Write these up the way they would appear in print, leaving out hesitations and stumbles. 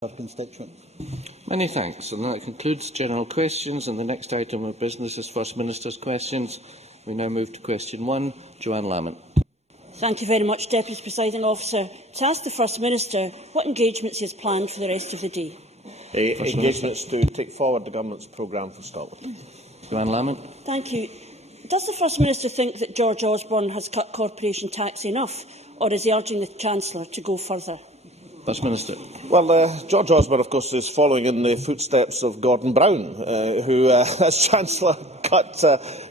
Our constituent. Many thanks. And that concludes general questions. And the next item of business is First Minister's questions. We now move to question 1. Joanne Lamont. Thank you very much, Deputy Presiding Officer. To ask the First Minister what engagements he has planned for the rest of the day. Engagements to take forward the Government's programme for Scotland. Joanne Lamont. Thank you. Does the First Minister think that George Osborne has cut corporation tax enough, or is he urging the Chancellor to go further? First Minister. Well, George Osborne, of course, is following in the footsteps of Gordon Brown, who, as Chancellor, cut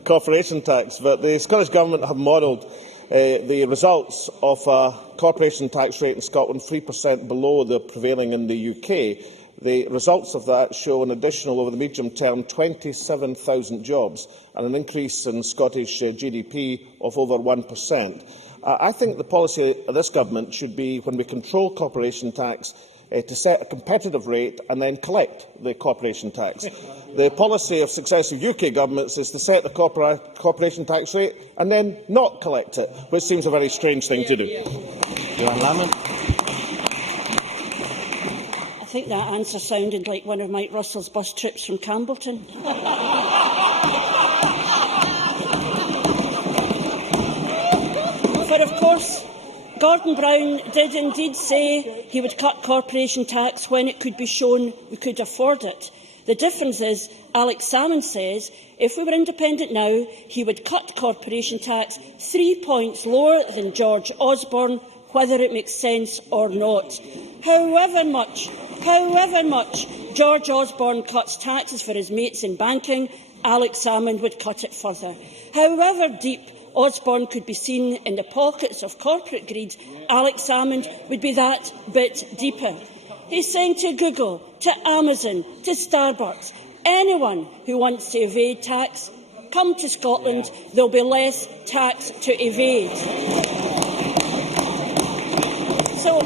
corporation tax. But the Scottish Government have modelled the results of a corporation tax rate in Scotland 3% below the prevailing in the UK. The results of that show an additional, over the medium term, 27,000 jobs and an increase in Scottish GDP of over 1%. I think the policy of this Government should be, when we control corporation tax, to set a competitive rate and then collect the corporation tax. The policy of successive UK governments is to set the corporation tax rate and then not collect it, which seems a very strange thing to do. Joanne Lamont. I think that answer sounded like one of Mike Russell's bus trips from Campbellton. But of course, Gordon Brown did indeed say he would cut corporation tax when it could be shown we could afford it. The difference is, Alex-Salmond says, if we were independent now, he would cut corporation tax 3 points lower than George Osborne, whether it makes sense or not. However much George Osborne cuts taxes for his mates in banking, Alex-Salmond would cut it further. However deep Osborne could be seen in the pockets of corporate greed, Alex-Salmond would be that bit deeper. He's saying to Google, to Amazon, to Starbucks, anyone who wants to evade tax, come to Scotland, there will be less tax to evade. So,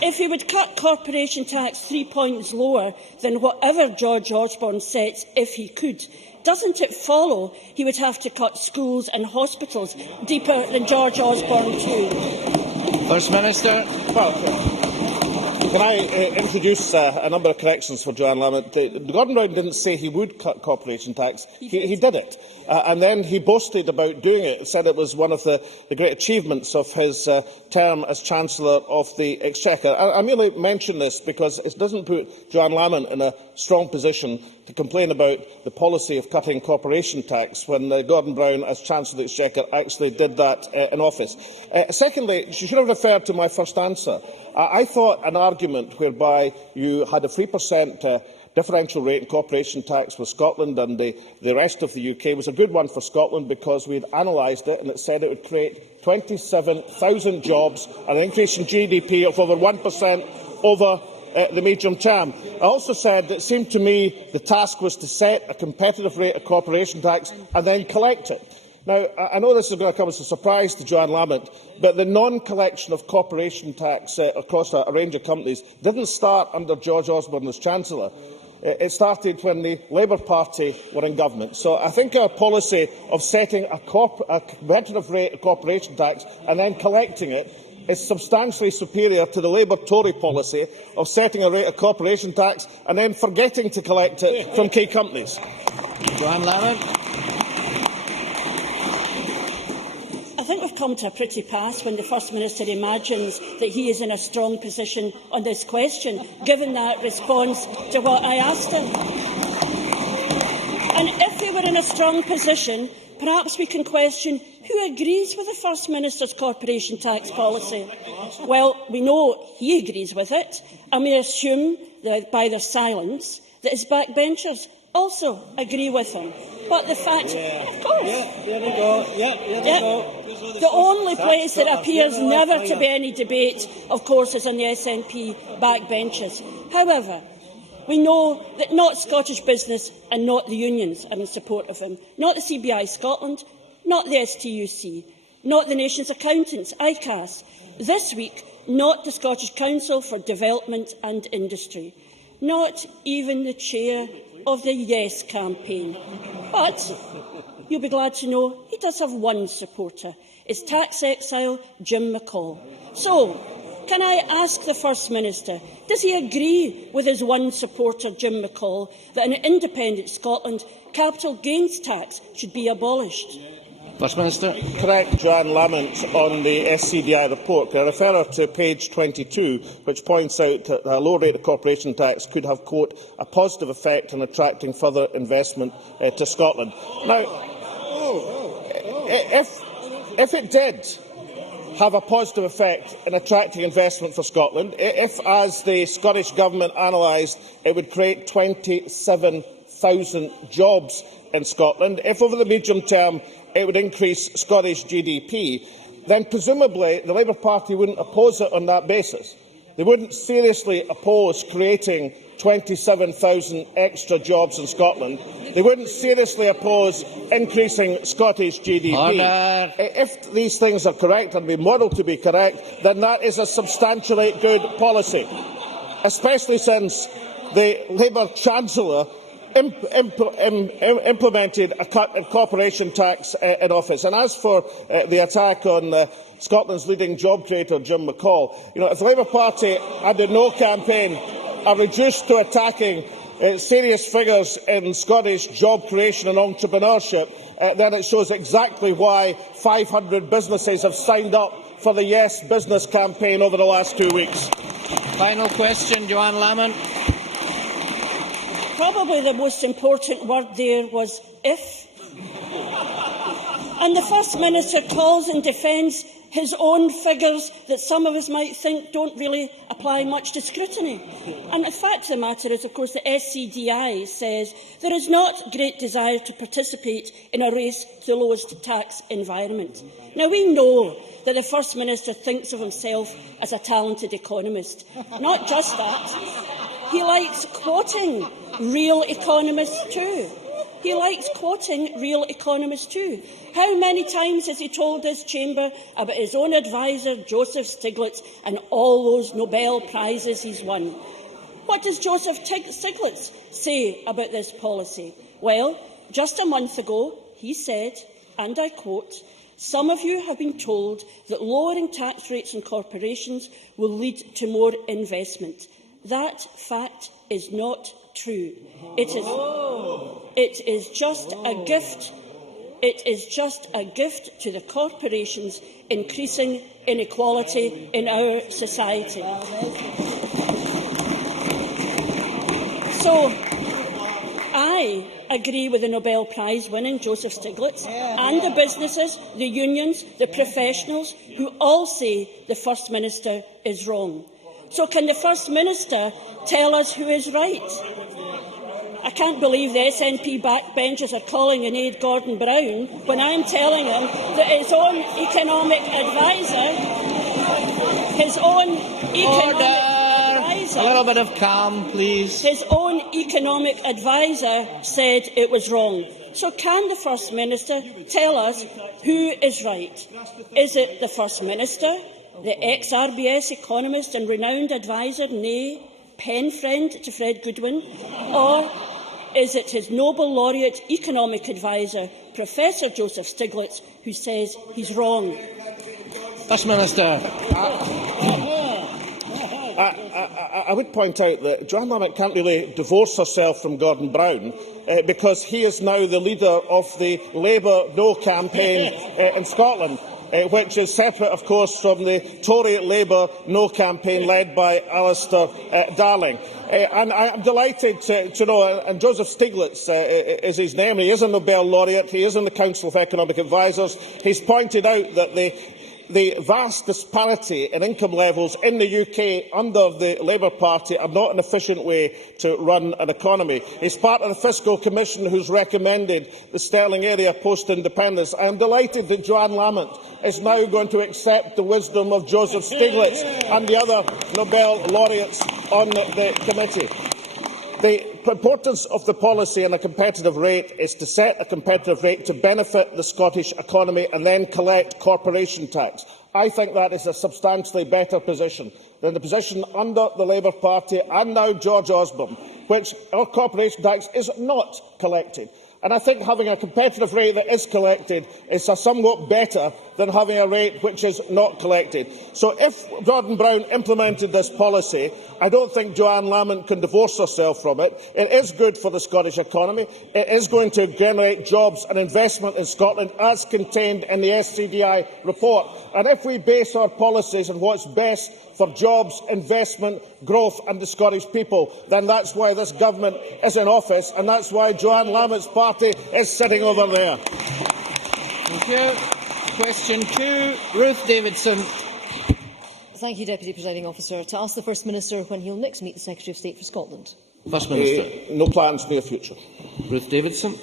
if he would cut corporation tax 3 points lower than whatever George Osborne sets, if he could, doesn't it follow he would have to cut schools and hospitals deeper than George Osborne too? First Minister. Well, can I introduce a number of corrections for Joanne Lamont? Gordon Brown didn't say he would cut corporation tax. He did it. And then he boasted about doing it, said it was one of the great achievements of his term as Chancellor of the Exchequer. I merely mention this because it doesn't put Joanne Lamont in a strong position to complain about the policy of cutting corporation tax when Gordon Brown, as Chancellor of the Exchequer, actually did that in office. Secondly, she should have referred to my first answer. I thought an argument whereby you had a 3% differential rate in corporation tax for Scotland and the rest of the UK was a good one for Scotland because we had analysed it and it said it would create 27,000 jobs and an increase in GDP of over 1% over the medium term. I also said that it seemed to me the task was to set a competitive rate of corporation tax and then collect it. Now, I know this is going to come as a surprise to Joanne Lamont, but the non-collection of corporation tax across a range of companies didn't start under George Osborne as Chancellor. It started when the Labour Party were in government. So I think our policy of setting a competitive rate of corporation tax and then collecting it is substantially superior to the Labour-Tory policy of setting a rate of corporation tax and then forgetting to collect it from key companies. Joanne Lamont. I think we've come to a pretty pass when the First Minister imagines that he is in a strong position on this question, given that response to what I asked him. And if he were in a strong position, perhaps we can question who agrees with the First Minister's corporation tax policy. Well, we know he agrees with it, and we assume that by their silence that his backbenchers also agree with him. But the fact, of course, the only place that appears never to be any debate, of course, is on the SNP backbenches. However, we know that not Scottish business and not the unions are in support of him, not the CBI Scotland, not the STUC, not the Nation's Accountants, ICAS, this week not the Scottish Council for Development and Industry, not even the chair of the Yes campaign. But you'll be glad to know he does have one supporter. It's tax exile Jim McCall. So, Can I ask the First Minister, does he agree with his one supporter, Jim McCall, that in independent Scotland, capital gains tax should be abolished? First Minister. Correct Joanne Lamont on the SCDI report. I refer her to page 22, which points out that a low rate of corporation tax could have, quote, a positive effect on attracting further investment to Scotland. Now, if it did have a positive effect in attracting investment for Scotland, if, as the Scottish Government analysed, it would create 27,000 jobs in Scotland, if over the medium term it would increase Scottish GDP, then presumably the Labour Party wouldn't oppose it on that basis. They wouldn't seriously oppose creating 27,000 extra jobs in Scotland. They wouldn't seriously oppose increasing Scottish GDP. Order. If these things are correct and be modelled to be correct, then that is a substantially good policy, especially since the Labour Chancellor implemented a cut in corporation tax in office. And as for the attack on Scotland's leading job creator, Jim McCall, if the Labour Party and the No campaign are reduced to attacking serious figures in Scottish job creation and entrepreneurship, then it shows exactly why 500 businesses have signed up for the Yes Business campaign over the last 2 weeks. Final question, Joanne Lamont. Probably the most important word there was if. And the First Minister calls and defends his own figures that some of us might think don't really apply much to scrutiny. And the fact of the matter is, of course, the SCDI says there is not great desire to participate in a race to the lowest tax environment. Now, we know that the First Minister thinks of himself as a talented economist. Not just that. He likes quoting real economists too. He likes quoting real economists too. How many times has he told this chamber about his own adviser, Joseph Stiglitz, and all those Nobel Prizes he's won? What does Joseph Stiglitz say about this policy? Well, just a month ago, he said, and I quote, "Some of you have been told that lowering tax rates on corporations will lead to more investment. That fact is not true. It is just a gift. It is just a gift to the corporations, increasing inequality in our society." So, I agree with the Nobel Prize-winning Joseph Stiglitz and the businesses, the unions, the professionals, who all say the First Minister is wrong. So can the First Minister tell us who is right? I can't believe the SNP backbenchers are calling in aid Gordon Brown when I'm telling him that his own economic adviser, A little bit of calm, please. His own economic adviser said it was wrong. So can the First Minister tell us who is right? Is it the First Minister, the ex-RBS economist and renowned adviser, nay, pen friend to Fred Goodwin, or is it his Nobel laureate economic adviser, Professor Joseph Stiglitz, who says he's wrong? First Minister. I would point out that Joanne Lamont can't really divorce herself from Gordon Brown because he is now the leader of the Labour No campaign in Scotland. Which is separate, of course, from the Tory Labour No campaign led by Alistair Darling. And I am delighted to know, and Joseph Stiglitz is his name, he is a Nobel laureate, he is in the Council of Economic Advisers. He's pointed out that the vast disparity in income levels in the UK under the Labour Party are not an efficient way to run an economy. He's part of the Fiscal Commission who's recommended the sterling area post-independence. I am delighted that Joanne Lamont is now going to accept the wisdom of Joseph Stiglitz and the other Nobel laureates on the committee. The importance of the policy and a competitive rate is to set a competitive rate to benefit the Scottish economy and then collect corporation tax. I think that is a substantially better position than the position under the Labour Party and now George Osborne, which our corporation tax is not collected. And I think having a competitive rate that is collected is a somewhat better than having a rate which is not collected. So if Gordon Brown implemented this policy, I don't think Joanne Lamont can divorce herself from it. It is good for the Scottish economy. It is going to generate jobs and investment in Scotland, as contained in the SCDI report. And if we base our policies on what's best for jobs, investment, growth and the Scottish people, then that's why this government is in office, and that's why Joanne Lamont's party is sitting over there. Thank you. Question 2, Ruth Davidson. Thank you, Deputy Presiding Officer. To ask the First Minister when he will next meet the Secretary of State for Scotland. First Minister. No plans near future. Ruth Davidson.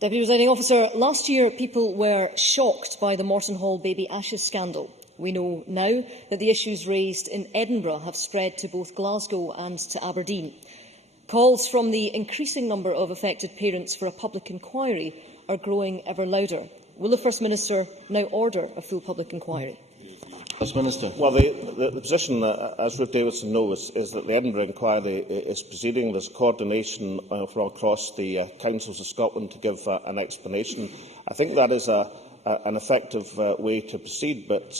Deputy Presiding Officer, last year people were shocked by the Morton Hall baby ashes scandal. We know now that the issues raised in Edinburgh have spread to both Glasgow and to Aberdeen. Calls from the increasing number of affected parents for a public inquiry are growing ever louder. Will the First Minister now order a full public inquiry? First Minister. Well, the position, as Ruth Davidson knows, is that the Edinburgh inquiry is proceeding. There's coordination from across the councils of Scotland to give an explanation. I think that is an effective way to proceed, but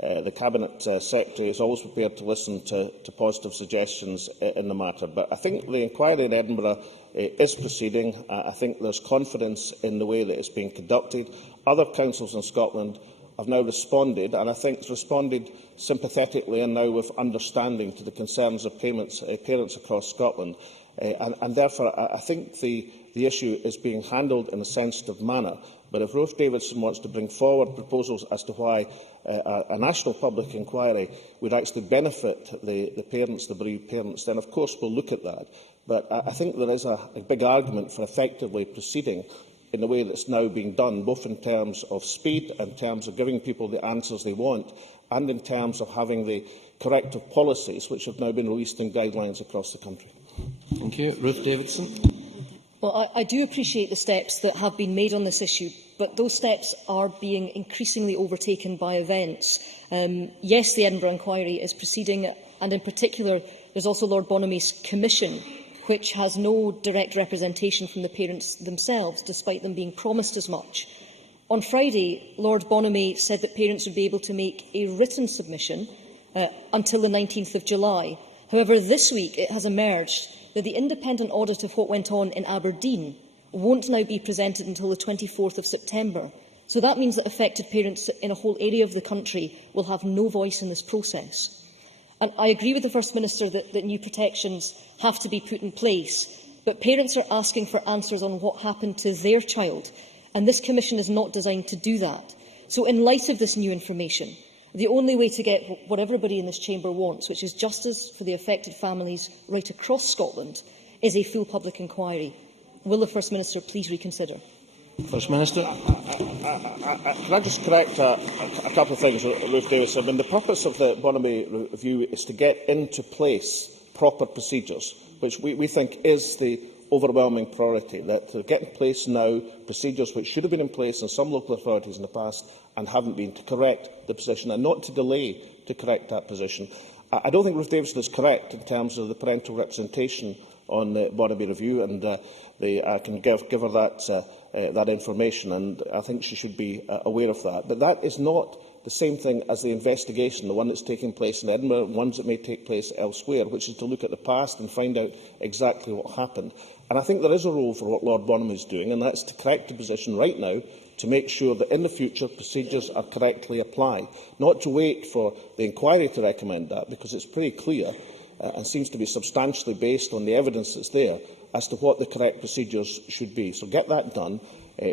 the Cabinet Secretary is always prepared to listen to positive suggestions in the matter. But I think the inquiry in Edinburgh is proceeding. I think there's confidence in the way that it's being conducted. Other councils in Scotland have now responded, and I think responded sympathetically and now with understanding to the concerns of parents across Scotland. And therefore, I think the issue is being handled in a sensitive manner. But if Ruth Davidson wants to bring forward proposals as to why a national public inquiry would actually benefit the parents, the bereaved parents, then of course we'll look at that. But I think there is a big argument for effectively proceeding in the way that's now being done, both in terms of speed, in terms of giving people the answers they want, and in terms of having the corrective policies which have now been released in guidelines across the country. Thank you. Ruth Davidson. Well, I do appreciate the steps that have been made on this issue, but those steps are being increasingly overtaken by events. Yes, the Edinburgh inquiry is proceeding, and in particular, there's also Lord Bonamy's commission, which has no direct representation from the parents themselves, despite them being promised as much. On Friday, Lord Bonamy said that parents would be able to make a written submission until the 19th of July. However, this week it has emerged that the independent audit of what went on in Aberdeen won't now be presented until the 24th of September. So that means that affected parents in a whole area of the country will have no voice in this process. And I agree with the First Minister that new protections have to be put in place, but parents are asking for answers on what happened to their child, and this Commission is not designed to do that. So in light of this new information, the only way to get what everybody in this chamber wants, which is justice for the affected families right across Scotland, is a full public inquiry. Will the First Minister please reconsider? First Minister. Can I just correct a couple of things, Ruth Davis? I mean, the purpose of the Bonamy review is to get into place proper procedures, which we think is the overwhelming priority, that to get in place now procedures which should have been in place in some local authorities in the past and haven't been, to correct the position and not to delay to correct that position. I don't think Ruth Davidson is correct in terms of the parental representation on the Bonamy review, and I can give her that information, and I think she should be aware of that. But that is not the same thing as the investigation, the one that's taking place in Edinburgh, and ones that may take place elsewhere, which is to look at the past and find out exactly what happened. And I think there is a role for what Lord Bonamy is doing, and that's to correct the position right now, to make sure that in the future procedures are correctly applied, not to wait for the inquiry to recommend that, because it's pretty clear and seems to be substantially based on the evidence that's there as to what the correct procedures should be. So get that done.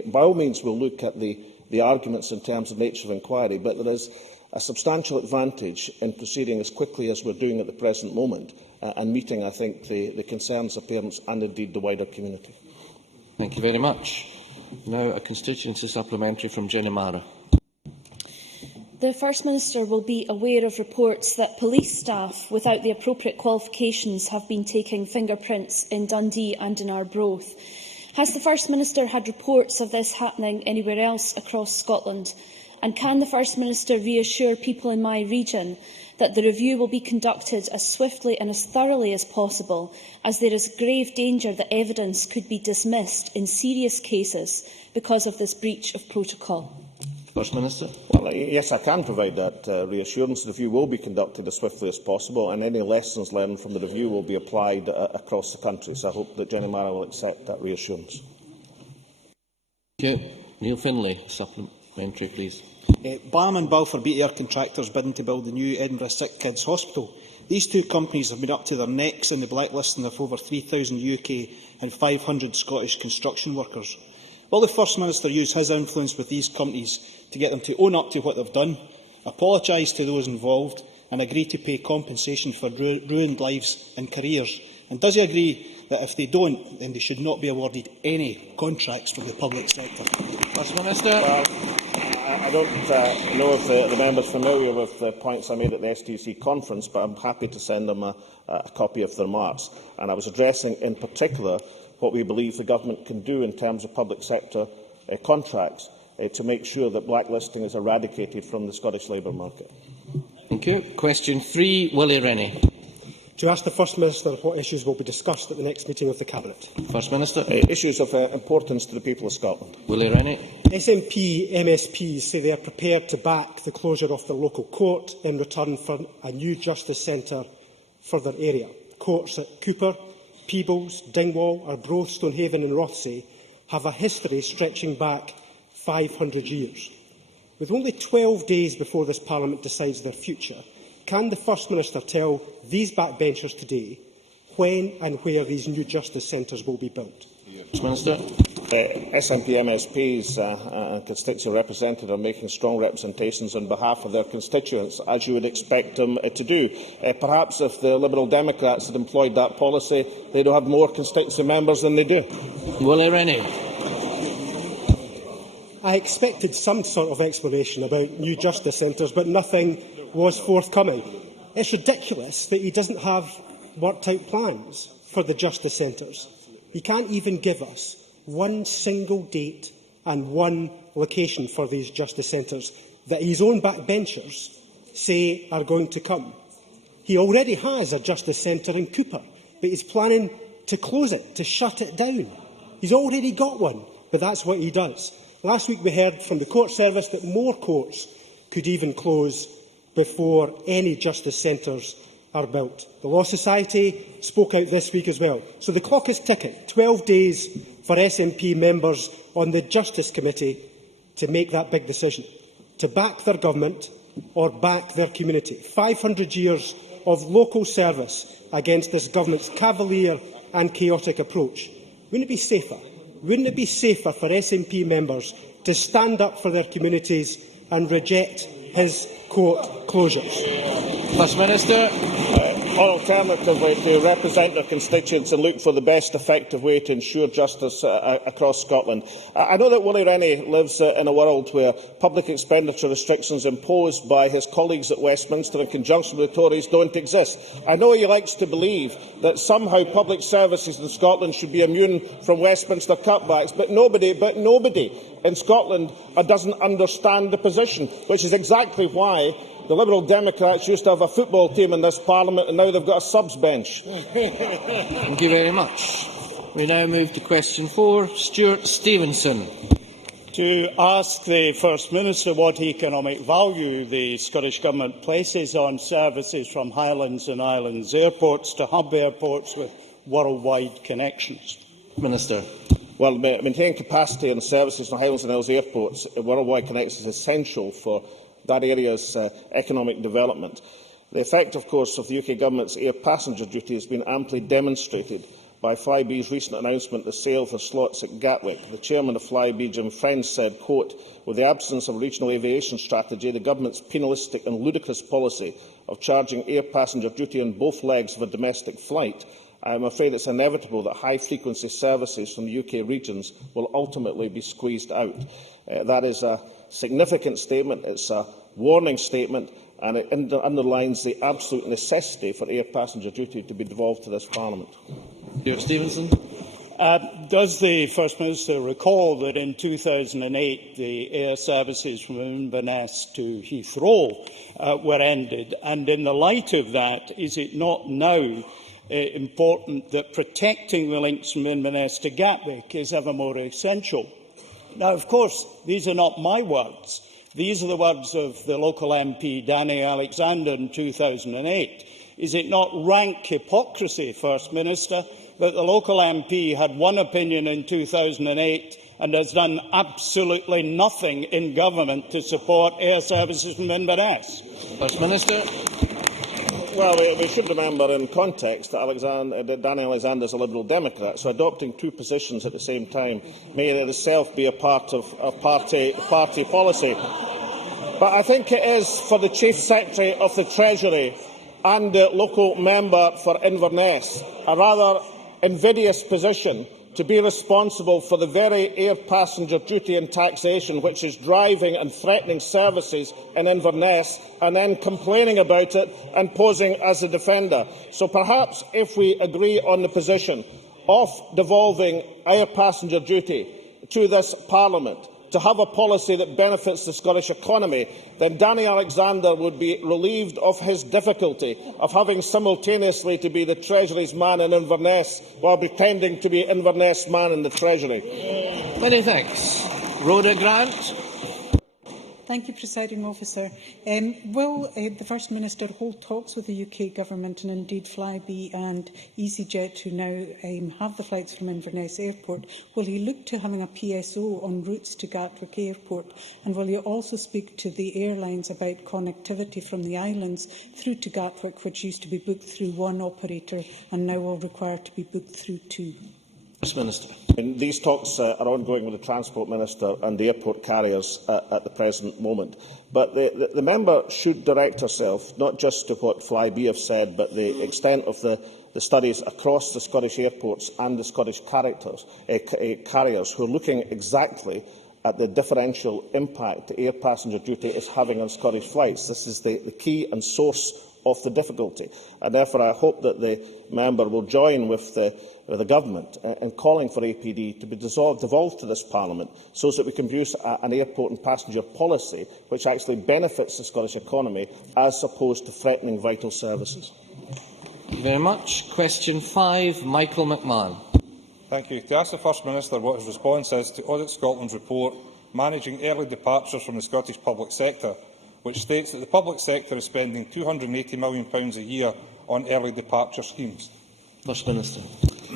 By all means, we'll look at the arguments in terms of nature of inquiry, but there is a substantial advantage in proceeding as quickly as we're doing at the present moment and meeting, I think, the concerns of parents and indeed the wider community. Thank you very much. Now a constituency supplementary from Jenny Mara. The First Minister will be aware of reports that police staff without the appropriate qualifications have been taking fingerprints in Dundee and in Arbroath. Has the First Minister had reports of this happening anywhere else across Scotland? And can the First Minister reassure people in my region that the review will be conducted as swiftly and as thoroughly as possible, as there is grave danger that evidence could be dismissed in serious cases because of this breach of protocol? First Minister. Well, yes, I can provide that reassurance. The review will be conducted as swiftly as possible, and any lessons learned from the review will be applied across the country. So I hope that Jenny Mara will accept that reassurance. Thank you. Neil Findlay, supplementary, please. BAM and Balfour Beatty are contractors bidding to build the new Edinburgh Sick Kids Hospital. These two companies have been up to their necks in the blacklisting of over 3,000 UK and 500 Scottish construction workers. Will the First Minister use his influence with these companies to get them to own up to what they've done, apologise to those involved and agree to pay compensation for ruined lives and careers? And does he agree that if they don't, then they should not be awarded any contracts from the public sector? First Minister. I don't know if the member is familiar with the points I made at the STC conference, but I'm happy to send them a copy of the remarks. And I was addressing in particular what we believe the government can do in terms of public sector contracts to make sure that blacklisting is eradicated from the Scottish labour market. Thank you. Question 3, Willie Rennie. To ask the First Minister what issues will be discussed at the next meeting of the Cabinet. First Minister. Issues of importance to the people of Scotland. Willie Rennie. SNP-MSPs say they are prepared to back the closure of their local court in return for a new justice centre for their area. Courts at Cooper, Peebles, Dingwall, Arbroath, Stonehaven and Rothesay have a history stretching back 500 years. With only 12 days before this Parliament decides their future, can the First Minister tell these backbenchers today when and where these new justice centres will be built? First Minister. SNP MSPs and constituency representatives are making strong representations on behalf of their constituents, as you would expect them to do. Perhaps if the Liberal Democrats had employed that policy, they'd have more constituency members than they do. Willie Rennie. I expected some sort of explanation about new justice centres, but nothing was forthcoming. It's ridiculous that he doesn't have worked out plans for the justice centres. He can't even give us one single date and one location for these justice centres that his own backbenchers say are going to come. He already has a justice centre in Cooper, but he's planning to close it, to shut it down. He's already got one, but that's what he does. Last week we heard from the Court Service that more courts could even close before any justice centres are built. The Law Society spoke out this week as well. So the clock is ticking. 12 days for SNP members on the Justice Committee to make that big decision, to back their government or back their community. 500 years of local service against this government's cavalier and chaotic approach. Wouldn't it be safer? Wouldn't it be safer for SNP members to stand up for their communities and reject his court closures? First Minister. Or alternatively, to represent their constituents and look for the best effective way to ensure justice across Scotland. I know that Willie Rennie lives in a world where public expenditure restrictions imposed by his colleagues at Westminster in conjunction with the Tories don't exist. I know he likes to believe that somehow public services in Scotland should be immune from Westminster cutbacks, but nobody in Scotland doesn't understand the position, which is exactly why the Liberal Democrats used to have a football team in this Parliament and now they've got a subs bench. Thank you very much. We now move to question 4. Stuart Stevenson. To ask the First Minister what economic value the Scottish Government places on services from Highlands and Islands airports to hub airports with worldwide connections. Minister. Well, maintaining capacity and services from Highlands and Islands airports, worldwide connections is essential for that area's economic development. The effect, of course, of the UK Government's air passenger duty has been amply demonstrated by Flybe's recent announcement of the sale for slots at Gatwick. The chairman of Flybe, Jim French, said, quote, "With the absence of a regional aviation strategy, the Government's penalistic and ludicrous policy of charging air passenger duty on both legs of a domestic flight, I am afraid it's inevitable that high-frequency services from the UK regions will ultimately be squeezed out." That is a significant statement. It's a warning statement, and it underlines the absolute necessity for air passenger duty to be devolved to this Parliament. Stuart Stevenson. Does the First Minister recall that in 2008 the air services from Inverness to Heathrow were ended? And in the light of that, is it not now important that protecting the links from Inverness to Gatwick is ever more essential? Now, of course, these are not my words. These are the words of the local MP, Danny Alexander, in 2008. Is it not rank hypocrisy, First Minister, that the local MP had one opinion in 2008 and has done absolutely nothing in government to support air services from Inverness? First Minister. Well, we should remember in context that Danny Alexander is a Liberal Democrat, so adopting two positions at the same time may in itself be a part of a party policy. But I think it is for the Chief Secretary of the Treasury and the local member for Inverness a rather invidious position to be responsible for the very air passenger duty and taxation which is driving and threatening services in Inverness, and then complaining about it and posing as a defender. So perhaps if we agree on the position of devolving air passenger duty to this Parliament, to have a policy that benefits the Scottish economy, then Danny Alexander would be relieved of his difficulty of having simultaneously to be the Treasury's man in Inverness while pretending to be Inverness man in the Treasury. Many thanks. Rhoda Grant. Thank you, Presiding Officer. Will the First Minister hold talks with the UK Government and indeed Flybe and EasyJet, who now have the flights from Inverness Airport? Will he look to having a PSO on routes to Gatwick Airport? And will he also speak to the airlines about connectivity from the islands through to Gatwick, which used to be booked through one operator and now will require to be booked through two? First Minister. These talks are ongoing with the Transport Minister and the airport carriers at the present moment. But the member should direct herself not just to what Flybe have said, but the extent of the studies across the Scottish airports and the Scottish carriers who are looking exactly at the differential impact air passenger duty is having on Scottish flights. This is the key and source of the difficulty, and therefore I hope that the member will join with the government in calling for APD to be devolved to this Parliament so that we can produce an airport and passenger policy which actually benefits the Scottish economy as opposed to threatening vital services. Thank you very much. Question 5, Michael McMahon. Thank you. To ask the First Minister what his response is to Audit Scotland's report managing early departures from the Scottish public sector, which states that the public sector is spending £280 million a year on early departure schemes. First Minister.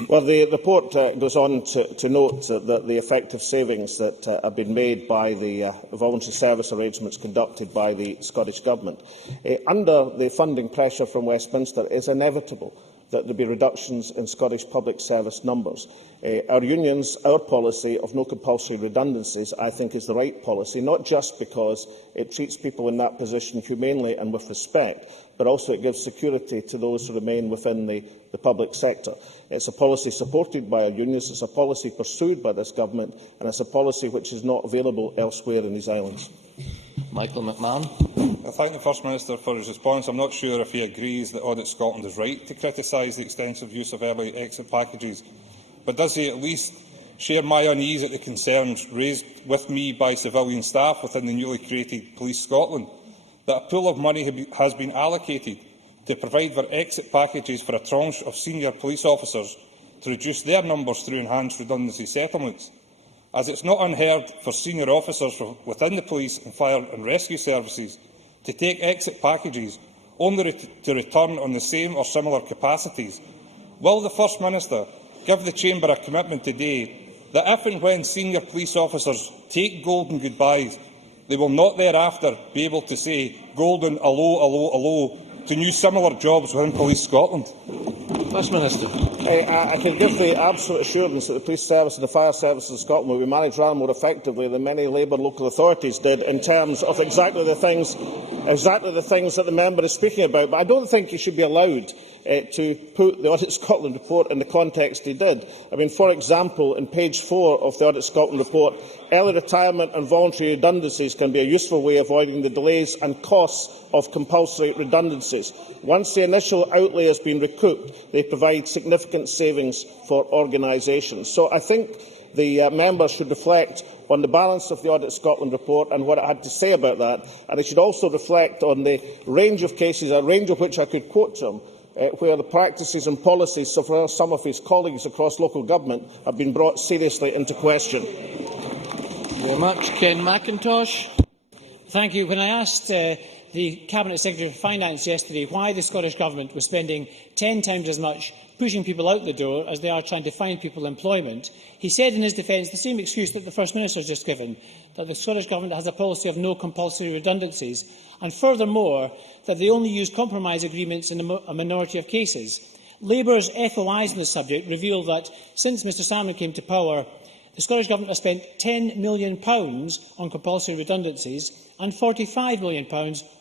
Well, the report goes on to note that the effective savings that have been made by the voluntary service arrangements conducted by the Scottish Government under the funding pressure from Westminster is inevitable that there be reductions in Scottish public service numbers. Our unions, our policy of no compulsory redundancies, I think, is the right policy, not just because it treats people in that position humanely and with respect, but also it gives security to those who remain within the public sector. It's a policy supported by our unions, it's a policy pursued by this government, and it's a policy which is not available elsewhere in these islands. Michael McMahon. I thank the First Minister for his response. I'm not sure if he agrees that Audit Scotland is right to criticise the extensive use of early exit packages, but does he at least share my unease at the concerns raised with me by civilian staff within the newly created Police Scotland, that a pool of money has been allocated to provide for exit packages for a tranche of senior police officers to reduce their numbers through enhanced redundancy settlements, as it is not unheard for senior officers within the police and fire and rescue services to take exit packages only to return on the same or similar capacities. Will the First Minister give the Chamber a commitment today that if and when senior police officers take golden goodbyes, they will not thereafter be able to say golden allo, allo, allo to new similar jobs within Police Scotland? First Minister. I can give the absolute assurance that the police service and the fire services in Scotland will be managed rather more effectively than many Labour local authorities did in terms of exactly the things that the member is speaking about. But I don't think he should be allowed to put the Audit Scotland report in the context he did. I mean, for example, in page 4 of the Audit Scotland report, early retirement and voluntary redundancies can be a useful way of avoiding the delays and costs of compulsory redundancies. Once the initial outlay has been recouped, they provide significant savings for organisations. So I think the member should reflect on the balance of the Audit Scotland report and what it had to say about that, and it should also reflect on the range of cases, a range of which I could quote to him, where the practices and policies of some of his colleagues across local government have been brought seriously into question. Thank you very much. Ken McIntosh. Thank you. When I asked the Cabinet Secretary for Finance yesterday why the Scottish Government was spending 10 times as much pushing people out the door as they are trying to find people employment, he said in his defence the same excuse that the First Minister has just given, that the Scottish Government has a policy of no compulsory redundancies, and furthermore that they only use compromise agreements in a minority of cases. Labour's FOIs on the subject reveal that since Mr Salmond came to power, the Scottish Government has spent £10 million on compulsory redundancies and £45 million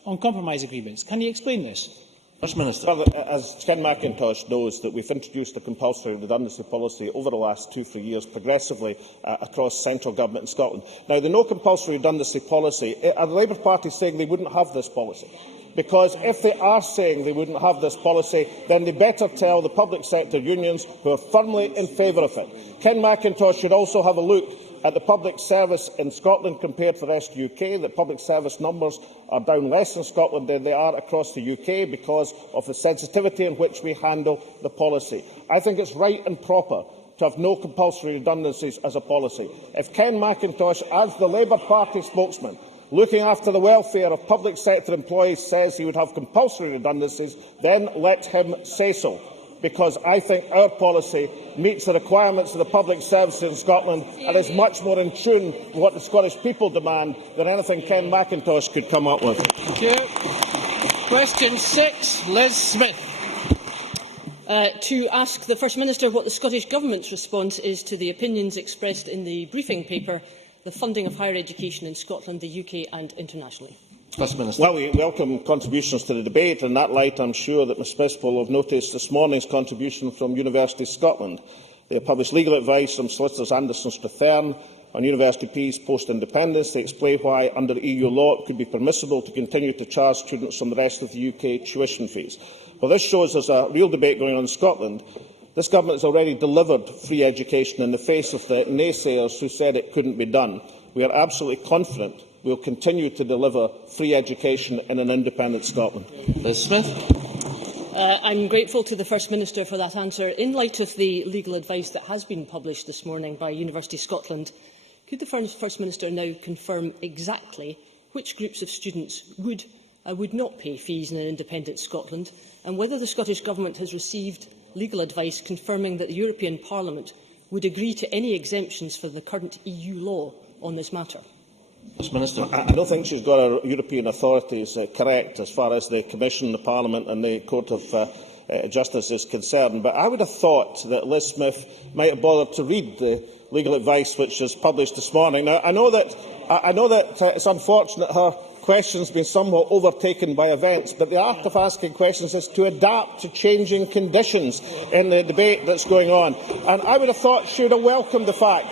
on compromise agreements. Can you explain this? First Minister. Well, as Ken McIntosh knows, that we've introduced a compulsory redundancy policy over the last 2-3 years progressively across central government in Scotland. Now, the no compulsory redundancy policy, are the Labour Party saying they wouldn't have this policy? Because if they are saying they wouldn't have this policy, then they better tell the public sector unions who are firmly in favour of it. Ken McIntosh should also have a look at the public service in Scotland compared to the rest of the UK. The public service numbers are down less in Scotland than they are across the UK because of the sensitivity in which we handle the policy. I think it's right and proper to have no compulsory redundancies as a policy. If Ken McIntosh, as the Labour Party spokesman, looking after the welfare of public sector employees, says he would have compulsory redundancies, then let him say so, because I think our policy meets the requirements of the public services in Scotland and is much more in tune with what the Scottish people demand than anything Ken McIntosh could come up with. Thank you. Question 6, Liz Smith. To ask the First Minister what the Scottish Government's response is to the opinions expressed in the briefing paper, The Funding of Higher Education in Scotland, the UK and Internationally. First Minister. Well, we welcome contributions to the debate. In that light, I am sure that Ms Smith will have noticed this morning's contribution from University Scotland. They have published legal advice from solicitors Anderson Strathern on university fees post-independence. They explain why, under EU law, it could be permissible to continue to charge students from the rest of the UK tuition fees. Well, this shows there's a real debate going on in Scotland. This government has already delivered free education in the face of the naysayers who said it couldn't be done. We are absolutely confident we will continue to deliver free education in an independent Scotland. Liz Smith. I'm grateful to the First Minister for that answer. In light of the legal advice that has been published this morning by University Scotland, could the First Minister now confirm exactly which groups of students would not pay fees in an independent Scotland, and whether the Scottish Government has received legal advice confirming that the European Parliament would agree to any exemptions for the current EU law on this matter? Minister. I don't think she's got our European authorities correct as far as the Commission, the Parliament and the Court of Justice is concerned, but I would have thought that Liz Smith might have bothered to read the legal advice which is published this morning. Now, I know that it's unfortunate her questions have been somewhat overtaken by events, but the art of asking questions is to adapt to changing conditions in the debate that's going on. And I would have thought she would have welcomed the fact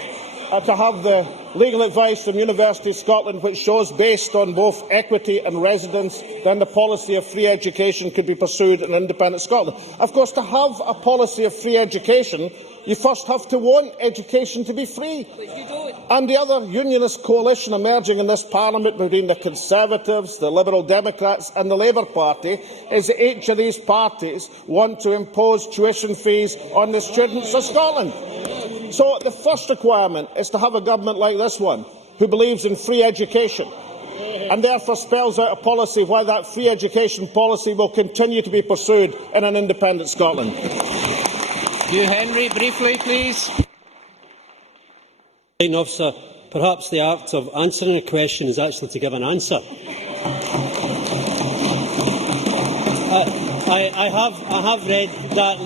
to have the legal advice from University of Scotland, which shows, based on both equity and residence, then the policy of free education could be pursued in independent Scotland. Of course, to have a policy of free education, you first have to want education to be free. And the other unionist coalition emerging in this Parliament between the Conservatives, the Liberal Democrats and the Labour Party is that each of these parties want to impose tuition fees on the students of Scotland. So the first requirement is to have a government like this one, who believes in free education, and therefore spells out a policy why that free education policy will continue to be pursued in an independent Scotland. Hugh Henry, briefly, please. Officer, perhaps the art of answering a question is actually to give an answer. I have read that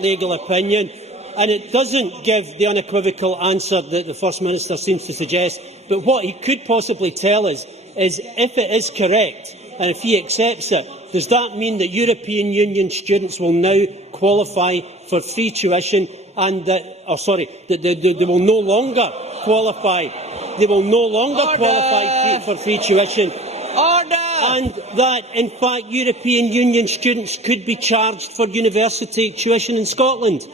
legal opinion. And it doesn't give the unequivocal answer that the First Minister seems to suggest. But what he could possibly tell us is, if it is correct, and if he accepts it, does that mean that European Union students will now qualify for free tuition, and that they will no longer qualify? They will no longer qualify for free tuition. Order! And that, in fact, European Union students could be charged for university tuition in Scotland.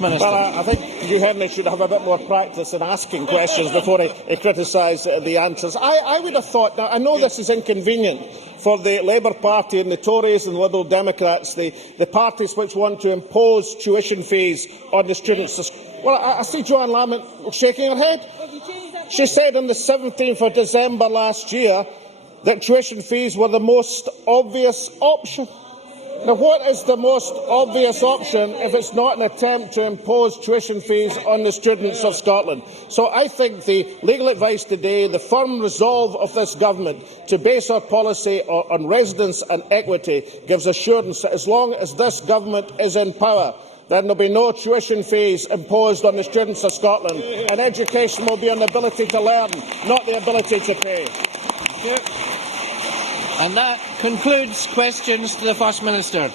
Well, I think Hugh Henry should have a bit more practice in asking questions before he criticises the answers. I would have thought, now I know this is inconvenient for the Labour Party and the Tories and the Liberal Democrats, the parties which want to impose tuition fees on the students. Well, I see Joanne Lamont shaking her head. She said on the 17th of December last year that tuition fees were the most obvious option. Now, what is the most obvious option if it's not an attempt to impose tuition fees on the students of Scotland? So I think the legal advice today, the firm resolve of this government to base our policy on residence and equity, gives assurance that as long as this government is in power, then there will be no tuition fees imposed on the students of Scotland, and education will be on the ability to learn, not the ability to pay. And that concludes questions to the First Minister.